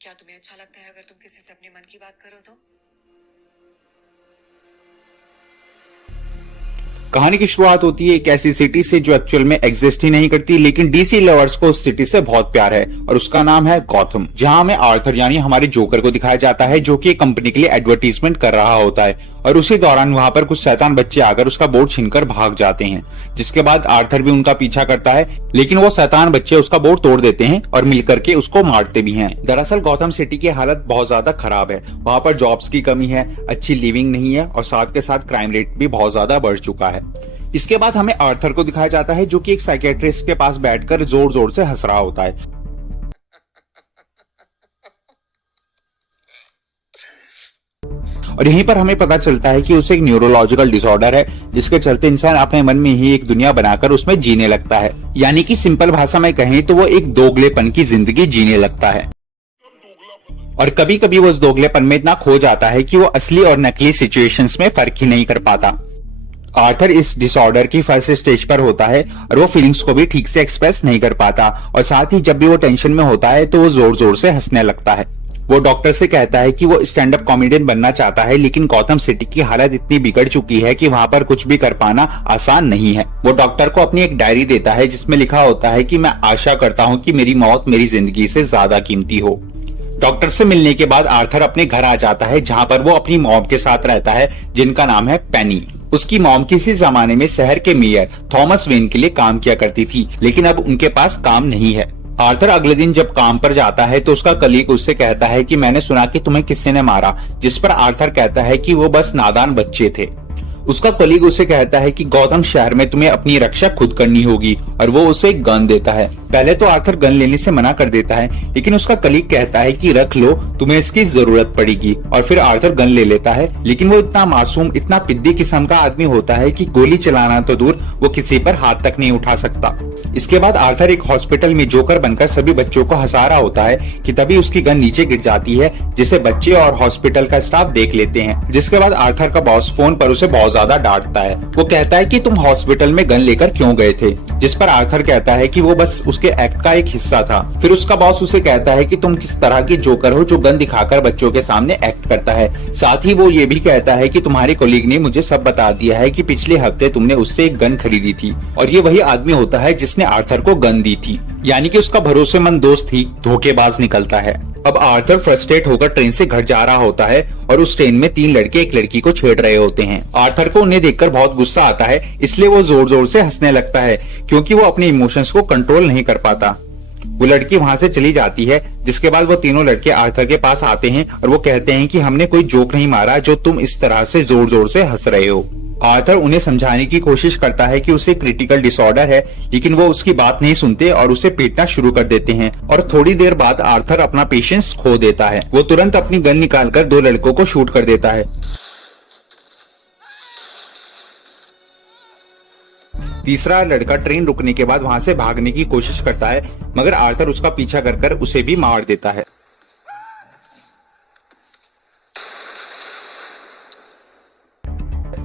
क्या तुम्हें अच्छा लगता है अगर तुम किसी से अपने मन की बात करो तो? कहानी की शुरुआत होती है एक ऐसी सिटी से जो एक्चुअल में एग्जिस्ट ही नहीं करती, लेकिन डीसी लवर्स को उस सिटी से बहुत प्यार है और उसका नाम है गॉथम। जहां हमें आर्थर यानी हमारे जोकर को दिखाया जाता है जो कि एक कंपनी के लिए एडवर्टीजमेंट कर रहा होता है और उसी दौरान वहां पर कुछ शैतान बच्चे आकर उसका बोर्ड छीनकर भाग जाते हैं, जिसके बाद आर्थर भी उनका पीछा करता है, लेकिन वो शैतान बच्चे उसका बोर्ड तोड़ देते हैं और मिलकर के उसको मारते भी हैं। दरअसल गॉथम सिटी की हालत बहुत ज्यादा खराब है, वहां पर जॉब्स की कमी है, अच्छी लिविंग नहीं है और साथ के साथ क्राइम रेट भी बहुत ज्यादा बढ़ चुका है। इसके बाद हमें आर्थर को दिखाया जाता है जो कि एक साइकेट्रिस्ट के पास बैठकर जोर जोर से हंस रहा होता है। और यहीं पर हमें पता चलता है कि उसे एक न्यूरोलॉजिकल डिसऑर्डर है, जिसके चलते इंसान अपने मन में ही एक दुनिया बनाकर उसमें जीने लगता है। यानी कि सिंपल भाषा में कहें तो वो एक दोगलेपन की जिंदगी जीने लगता है और कभी कभी वो उस दोगलेपन में इतना खो जाता है कि वो असली और नकली सिचुएशंस में फर्क ही नहीं कर पाता। आर्थर इस डिसऑर्डर की फर्स्ट स्टेज पर होता है और वो फीलिंग्स को भी ठीक से एक्सप्रेस नहीं कर पाता और साथ ही जब भी वो टेंशन में होता है तो वो जोर जोर से हंसने लगता है। वो डॉक्टर से कहता है कि वो स्टैंड अप कॉमेडियन बनना चाहता है, लेकिन गॉथम सिटी की हालत इतनी बिगड़ चुकी है कि वहां पर कुछ भी कर पाना आसान नहीं है। वो डॉक्टर को अपनी एक डायरी देता है जिसमें लिखा होता है कि मैं आशा करता हूँ कि मेरी मौत मेरी जिंदगी से ज्यादा कीमती हो। डॉक्टर से मिलने के बाद आर्थर अपने घर आ जाता है जहां पर वो अपनी मॉम के साथ रहता है जिनका नाम है पेनी। उसकी मॉम किसी जमाने में शहर के मेयर थॉमस वेन के लिए काम किया करती थी, लेकिन अब उनके पास काम नहीं है। आर्थर अगले दिन जब काम पर जाता है तो उसका कलीग उससे कहता है कि मैंने सुना कि तुम्हें किसी ने मारा, जिस पर आर्थर कहता है कि वो बस नादान बच्चे थे। उसका कलीग उसे कहता है कि गौतम शहर में तुम्हें अपनी रक्षा खुद करनी होगी और वो उसे एक गन देता है। पहले तो आर्थर गन लेने से मना कर देता है, लेकिन उसका कलीग कहता है कि रख लो, तुम्हें इसकी जरूरत पड़ेगी, और फिर आर्थर गन ले लेता है। लेकिन वो इतना मासूम, इतना पिद्दी किस्म का आदमी होता है कि गोली चलाना तो दूर, वो किसी पर हाथ तक नहीं उठा सकता। इसके बाद आर्थर एक हॉस्पिटल में जोकर बनकर सभी बच्चों को हंसा रहा होता है कि तभी उसकी गन नीचे गिर जाती है, जिसे बच्चे और हॉस्पिटल का स्टाफ देख लेते हैं। जिसके बाद आर्थर का बॉस फोन पर उसे बहुत ज्यादा डांटता है। वो कहता है कि तुम हॉस्पिटल में गन लेकर क्यों गए थे, जिस पर आर्थर कहता है कि वो बस उसके एक्ट का एक हिस्सा था। फिर उसका बॉस उसे कहता है कि तुम किस तरह की जोकर हो जो गन दिखाकर बच्चों के सामने एक्ट करता है। साथ ही वो ये भी कहता है कि तुम्हारे कोलीग ने मुझे सब बता दिया है कि पिछले हफ्ते तुमने उससे एक गन खरीदी थी और ये वही आदमी होता है जिसने आर्थर को गन दी थी। यानी कि उसका भरोसेमंद दोस्त ही धोखेबाज निकलता है। अब आर्थर फ्रस्ट्रेट होकर ट्रेन से घर जा रहा होता है और उस ट्रेन में 3 लड़के एक लड़की को छेड़ रहे होते हैं। आर्थर को उन्हें देखकर बहुत गुस्सा आता है, इसलिए वो जोर जोर से हंसने लगता है क्योंकि वो अपने इमोशंस को कंट्रोल नहीं कर पाता। वो लड़की वहां से चली जाती है, जिसके बाद वो तीनों लड़के आर्थर के पास आते हैं और वो कहते हैं कि हमने कोई जोक नहीं मारा जो तुम इस तरह से जोर जोर से हंस रहे हो। आर्थर उन्हें समझाने की कोशिश करता है कि उसे क्रिटिकल डिसऑर्डर है, लेकिन वो उसकी बात नहीं सुनते और उसे पीटना शुरू कर देते हैं और थोड़ी देर बाद आर्थर अपना पेशेंस खो देता है। वो तुरंत अपनी गन निकालकर 2 लड़कों को शूट कर देता है। तीसरा लड़का ट्रेन रुकने के बाद वहां से भागने की कोशिश करता है, मगर आर्थर उसका पीछा कर उसे भी मार देता है।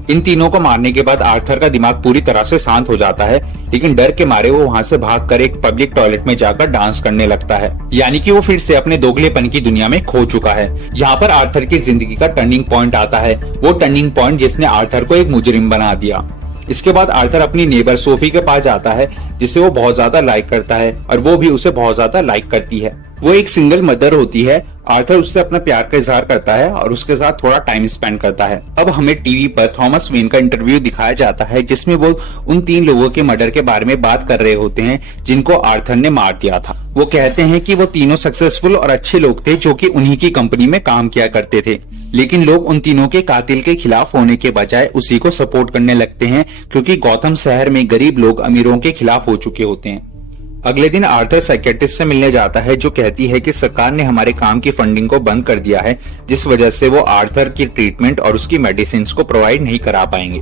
इन तीनों को मारने के बाद आर्थर का दिमाग पूरी तरह से शांत हो जाता है, लेकिन डर के मारे वो वहां से भागकर एक पब्लिक टॉयलेट में जाकर डांस करने लगता है। यानी कि वो फिर से अपने दोगलेपन की दुनिया में खो चुका है। यहाँ पर आर्थर की जिंदगी का टर्निंग पॉइंट आता है, वो टर्निंग पॉइंट जिसने आर्थर को एक मुजरिम बना दिया। इसके बाद आर्थर अपनी नेबर सोफी के पास जाता है, जिसे वो बहुत ज्यादा लाइक करता है और वो भी उसे बहुत ज्यादा लाइक करती है। वो एक सिंगल मदर होती है। आर्थर उससे अपना प्यार का इजहार करता है और उसके साथ थोड़ा टाइम स्पेंड करता है। अब हमें टीवी पर थॉमस वेन का इंटरव्यू दिखाया जाता है, जिसमें वो उन 3 लोगों के मर्डर के बारे में बात कर रहे होते हैं जिनको आर्थर ने मार दिया था। वो कहते हैं कि वो तीनों सक्सेसफुल और अच्छे लोग थे जो कि उन्हीं की कंपनी में काम किया करते थे, लेकिन लोग उन तीनों के कातिल के खिलाफ होने के बजाय उसी को सपोर्ट करने लगते हैं क्योंकि गौतम शहर में गरीब लोग अमीरों के खिलाफ हो चुके होते हैं। अगले दिन आर्थर साइकेट्रिस्ट से मिलने जाता है जो कहती है कि सरकार ने हमारे काम की फंडिंग को बंद कर दिया है, जिस वजह से वो आर्थर की ट्रीटमेंट और उसकी मेडिसिन को प्रोवाइड नहीं करा पाएंगे।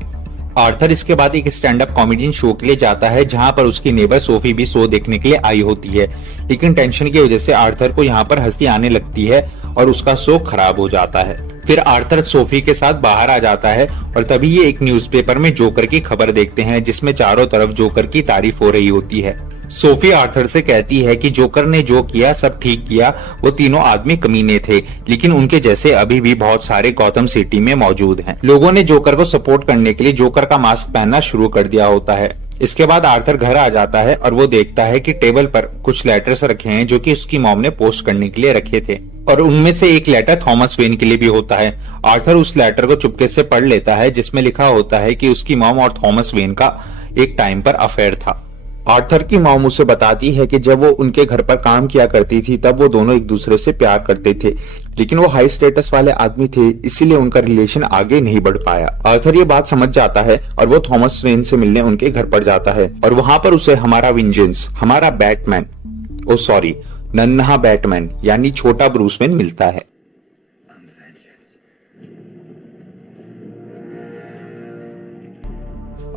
आर्थर इसके बाद एक स्टैंड अप कॉमेडियन शो के लिए जाता है जहां पर उसकी नेबर सोफी भी शो देखने के लिए आई होती है, लेकिन टेंशन की वजह से आर्थर को यहाँ पर हंसी आने लगती है और उसका शो खराब हो जाता है। फिर आर्थर सोफी के साथ बाहर आ जाता है और तभी ये एक न्यूज़पेपर में जोकर की खबर देखते हैं जिसमें चारों तरफ जोकर की तारीफ हो रही होती है। सोफी आर्थर से कहती है कि जोकर ने जो किया सब ठीक किया, वो तीनों आदमी कमीने थे, लेकिन उनके जैसे अभी भी बहुत सारे गौतम सिटी में मौजूद हैं। लोगों ने जोकर को सपोर्ट करने के लिए जोकर का मास्क पहनना शुरू कर दिया होता है। इसके बाद आर्थर घर आ जाता है और वो देखता है कि टेबल पर कुछ लेटर्स रखे हैं जो कि उसकी मॉम ने पोस्ट करने के लिए रखे थे, और उनमें से एक लेटर थॉमस वेन के लिए भी होता है। आर्थर उस लेटर को चुपके से पढ़ लेता है, जिसमें लिखा होता है कि उसकी मॉम और थॉमस वेन का एक टाइम पर अफेयर था। आर्थर की मॉम उसे बताती है कि जब वो उनके घर पर काम किया करती थी तब वो दोनों एक दूसरे से प्यार करते थे, लेकिन वो हाई स्टेटस वाले आदमी थे, इसीलिए उनका रिलेशन आगे नहीं बढ़ पाया। आर्थर ये बात समझ जाता है और वो थॉमस वेन से मिलने उनके घर पर जाता है, और वहां पर उसे हमारा विंजेंस, हमारा बैटमैन, ओ सॉरी नन्हा बैटमैन यानी छोटा ब्रूस वेन मिलता है।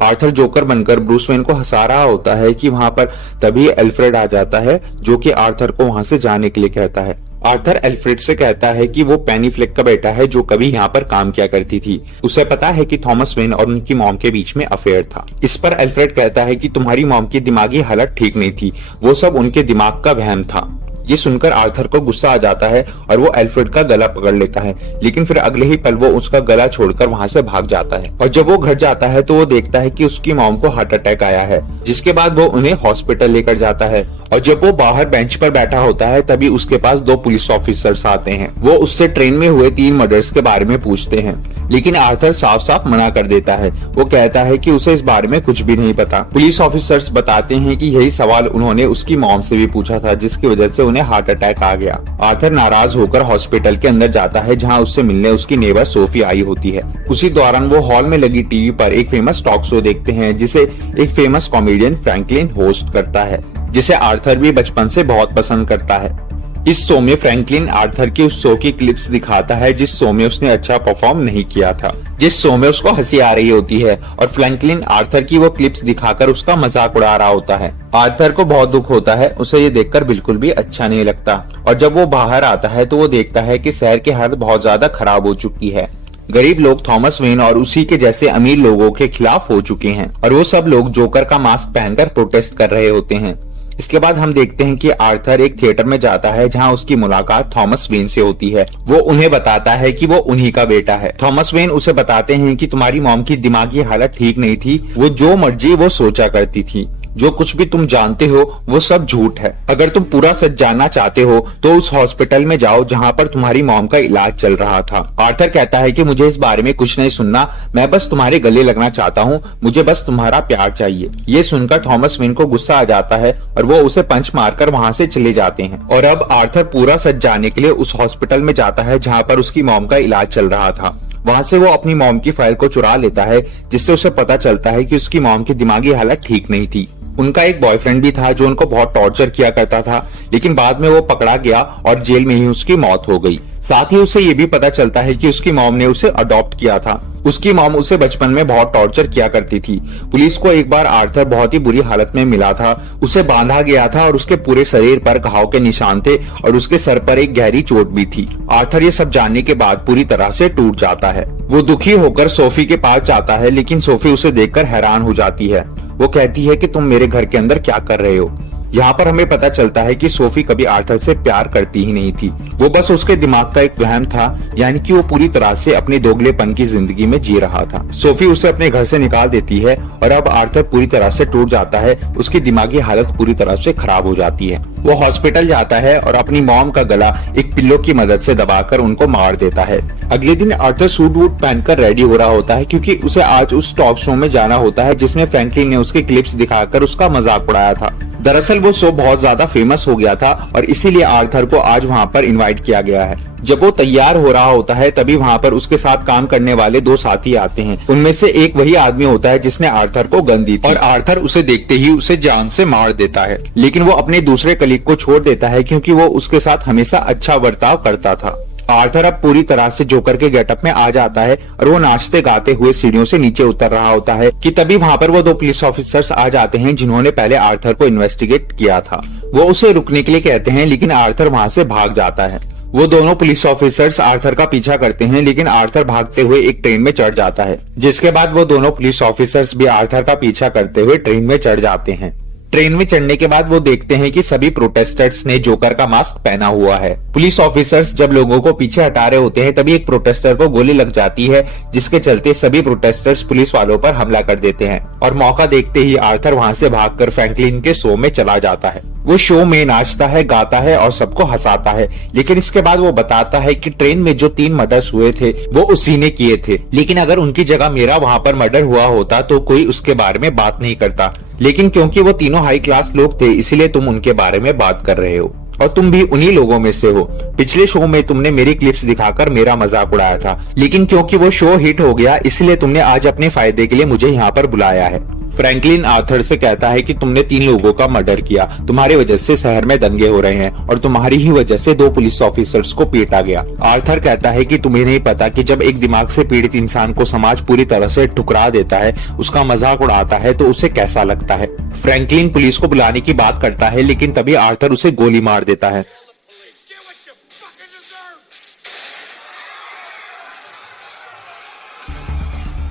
आर्थर जोकर बनकर ब्रूस वेन को हंसा रहा होता है कि वहां पर तभी एल्फ्रेड आ जाता है, जो कि आर्थर को वहां से जाने के लिए कहता है। आर्थर एल्फ्रेड से कहता है कि वो पेनी फ्लिक का बेटा है जो कभी यहाँ पर काम किया करती थी। उसे पता है कि थॉमस वेन और उनकी मॉम के बीच में अफेयर था। इस पर एल्फ्रेड कहता है कि तुम्हारी मॉम की दिमागी हालत ठीक नहीं थी, वो सब उनके दिमाग का वहम था। ये सुनकर आर्थर को गुस्सा आ जाता है और वो एल्फ्रेड का गला पकड़ लेता है, लेकिन फिर अगले ही पल वो उसका गला छोड़कर वहां से भाग जाता है। और जब वो घर जाता है तो वो देखता है कि उसकी मॉम को हार्ट अटैक आया है, जिसके बाद वो उन्हें हॉस्पिटल लेकर जाता है। और जब वो बाहर बेंच पर बैठा होता है तभी उसके पास 2 पुलिस ऑफिसर्स आते हैं। वो उससे ट्रेन में हुए 3 मर्डर्स के बारे में पूछते हैं, लेकिन आर्थर साफ साफ मना कर देता है। वो कहता है कि उसे इस बारे में कुछ भी नहीं पता। पुलिस ऑफिसर्स बताते हैं कि यही सवाल उन्होंने उसकी मॉम से भी पूछा था, जिसकी वजह से उन्हें हार्ट अटैक आ गया। आर्थर नाराज होकर हॉस्पिटल के अंदर जाता है, जहां उससे मिलने उसकी नेबर सोफी आई होती है। उसी दौरान वो हॉल में लगी टीवी पर एक फेमस टॉक शो देखते हैं, जिसे एक फेमस कॉमेडियन फ्रैंकलिन होस्ट करता है, जिसे आर्थर भी बचपन से बहुत पसंद करता है। इस शो में फ्रैंकलिन आर्थर की उस शो की क्लिप्स दिखाता है जिस शो में उसने अच्छा परफॉर्म नहीं किया था, जिस शो में उसको हंसी आ रही होती है, और फ्रैंकलिन आर्थर की वो क्लिप्स दिखाकर उसका मजाक उड़ा रहा होता है। आर्थर को बहुत दुख होता है, उसे ये देखकर बिल्कुल भी अच्छा नहीं लगता। और जब वो बाहर आता है तो वो देखता है कि शहर की हालत बहुत ज्यादा खराब हो चुकी है। गरीब लोग थॉमस वेन और उसी के जैसे अमीर लोगों के खिलाफ हो चुके हैं, और वो सब लोग जोकर का मास्क पहनकर प्रोटेस्ट कर रहे होते हैं। इसके बाद हम देखते हैं कि आर्थर एक थिएटर में जाता है, जहां उसकी मुलाकात थॉमस वेन से होती है। वो उन्हें बताता है कि वो उन्हीं का बेटा है। थॉमस वेन उसे बताते हैं कि तुम्हारी मॉम की दिमागी हालत ठीक नहीं थी, वो जो मर्जी वो सोचा करती थी, जो कुछ भी तुम जानते हो वो सब झूठ है। अगर तुम पूरा सच जानना चाहते हो तो उस हॉस्पिटल में जाओ जहां पर तुम्हारी मॉम का इलाज चल रहा था। आर्थर कहता है कि मुझे इस बारे में कुछ नहीं सुनना, मैं बस तुम्हारे गले लगना चाहता हूँ, मुझे बस तुम्हारा प्यार चाहिए। ये सुनकर थॉमस वेन को गुस्सा आ जाता है और वो उसे पंच मारकर वहाँ से चले जाते हैं। और अब आर्थर पूरा सच जानने के लिए उस हॉस्पिटल में जाता है जहाँ पर उसकी मॉम का इलाज चल रहा था। वहाँ से वो अपनी मॉम की फाइल को चुरा लेता है, जिससे उसे पता चलता है कि उसकी मॉम की दिमागी हालत ठीक नहीं थी। उनका एक बॉयफ्रेंड भी था जो उनको बहुत टॉर्चर किया करता था, लेकिन बाद में वो पकड़ा गया और जेल में ही उसकी मौत हो गई। साथ ही उसे ये भी पता चलता है कि उसकी मॉम ने उसे अडॉप्ट किया था। उसकी मॉम उसे बचपन में बहुत टॉर्चर किया करती थी। पुलिस को एक बार आर्थर बहुत ही बुरी हालत में मिला था, उसे बांधा गया था और उसके पूरे शरीर पर घाव के निशान थे और उसके सर पर एक गहरी चोट भी थी। आर्थर ये सब जानने के बाद पूरी तरह से टूट जाता है। वो दुखी होकर सोफी के पास जाता है, लेकिन सोफी उसे देखकर हैरान हो जाती है। वो कहती है कि तुम मेरे घर के अंदर क्या कर रहे हो। यहाँ पर हमें पता चलता है कि सोफी कभी आर्थर से प्यार करती ही नहीं थी, वो बस उसके दिमाग का एक वहम था, यानी कि वो पूरी तरह से अपने दोगलेपन की जिंदगी में जी रहा था। सोफी उसे अपने घर से निकाल देती है और अब आर्थर पूरी तरह से टूट जाता है, उसकी दिमागी हालत पूरी तरह से खराब हो जाती है। वो हॉस्पिटल जाता है और अपनी मॉम का गला एक पिल्लो की मदद से दबाकर उनको मार देता है। अगले दिन आर्थर सूट वूट पहनकर रेडी हो रहा होता है, क्योंकि उसे आज उस टॉक शो में जाना होता है जिसमें फ्रैंकलिन ने उसके क्लिप्स दिखाकर उसका मजाक उड़ाया था। दरअसल वो शो बहुत ज्यादा फेमस हो गया था और इसीलिए आर्थर को आज वहाँ पर इनवाइट किया गया है। जब वो तैयार हो रहा होता है तभी वहाँ पर उसके साथ काम करने वाले 2 साथी आते हैं। उनमें से एक वही आदमी होता है जिसने आर्थर को गन दी थी और आर्थर उसे देखते ही उसे जान से मार देता है, लेकिन वो अपने दूसरे कलीग को छोड़ देता है क्योंकि वो उसके साथ हमेशा अच्छा बर्ताव करता था। आर्थर अब पूरी तरह से जोकर के गेटअप में आ जाता है और वो नाचते गाते हुए सीढ़ियों से नीचे उतर रहा होता है कि तभी वहाँ पर वो 2 पुलिस ऑफिसर्स आ जाते हैं जिन्होंने पहले आर्थर को इन्वेस्टिगेट किया था। वो उसे रुकने के लिए कहते हैं, लेकिन आर्थर वहाँ से भाग जाता है। वो दोनों पुलिस ऑफिसर्स आर्थर का पीछा करते हैं, लेकिन आर्थर भागते हुए एक ट्रेन में चढ़ जाता है, जिसके बाद वो दोनों पुलिस ऑफिसर्स भी आर्थर का पीछा करते हुए ट्रेन में चढ़ जाते हैं। ट्रेन में चढ़ने के बाद वो देखते हैं कि सभी प्रोटेस्टर्स ने जोकर का मास्क पहना हुआ है। पुलिस ऑफिसर्स जब लोगों को पीछे हटा रहे होते हैं तभी एक प्रोटेस्टर को गोली लग जाती है, जिसके चलते सभी प्रोटेस्टर्स पुलिस वालों पर हमला कर देते हैं और मौका देखते ही आर्थर वहां से भागकर फ्रैंकलिन के शो में चला जाता है। वो शो में नाचता है, गाता है और सबको हंसाता है, लेकिन इसके बाद वो बताता है कि ट्रेन में जो 3 मर्डर्स हुए थे वो उसी ने किए थे, लेकिन अगर उनकी जगह मेरा वहां पर मर्डर हुआ होता तो कोई उसके बारे में बात नहीं करता, लेकिन क्योंकि वो तीनों हाई क्लास लोग थे इसलिए तुम उनके बारे में बात कर रहे हो और तुम भी उन्हीं लोगों में से हो। पिछले शो में तुमने मेरी क्लिप्स दिखाकर मेरा मजाक उड़ाया था, लेकिन क्योंकि वो शो हिट हो गया इसलिए तुमने आज अपने फायदे के लिए मुझे यहाँ पर बुलाया है। फ्रैंकलिन आर्थर से कहता है कि तुमने 3 लोगों का मर्डर किया, तुम्हारी वजह से शहर में दंगे हो रहे हैं और तुम्हारी ही वजह से 2 पुलिस ऑफिसर्स को पीटा गया। आर्थर कहता है कि तुम्हें नहीं पता कि जब एक दिमाग से पीड़ित इंसान को समाज पूरी तरह से ठुकरा देता है, उसका मजाक उड़ाता है तो उसे कैसा लगता है। फ्रैंकलिन पुलिस को बुलाने की बात करता है, लेकिन तभी आर्थर उसे गोली मार देता है।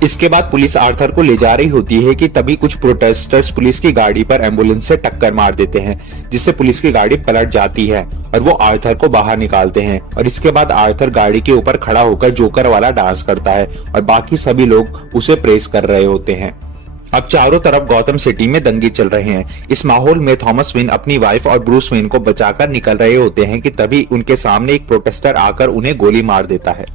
इसके बाद पुलिस आर्थर को ले जा रही होती है कि तभी कुछ प्रोटेस्टर्स पुलिस की गाड़ी पर एम्बुलेंस से टक्कर मार देते हैं, जिससे पुलिस की गाड़ी पलट जाती है और वो आर्थर को बाहर निकालते हैं। और इसके बाद आर्थर गाड़ी के ऊपर खड़ा होकर जोकर वाला डांस करता है और बाकी सभी लोग उसे प्रेस कर रहे होते हैं। अब चारों तरफ गौतम सिटी में दंगे चल रहे हैं। इस माहौल में थॉमस वेन अपनी वाइफ और ब्रूस वेन को बचाकर निकल रहे होते हैं कि तभी उनके सामने एक प्रोटेस्टर आकर उन्हें गोली मार देता है।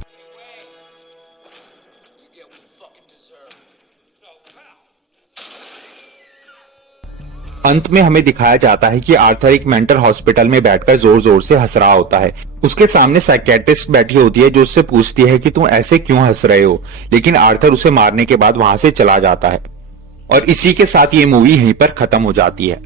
अंत में हमें दिखाया जाता है कि आर्थर एक मेंटल हॉस्पिटल में बैठकर जोर जोर से हंस रहा होता है। उसके सामने साइकियाट्रिस्ट बैठी होती है जो उससे पूछती है कि तुम ऐसे क्यों हंस रहे हो, लेकिन आर्थर उसे मारने के बाद वहां से चला जाता है। और इसी के साथ ये मूवी यहीं पर खत्म हो जाती है।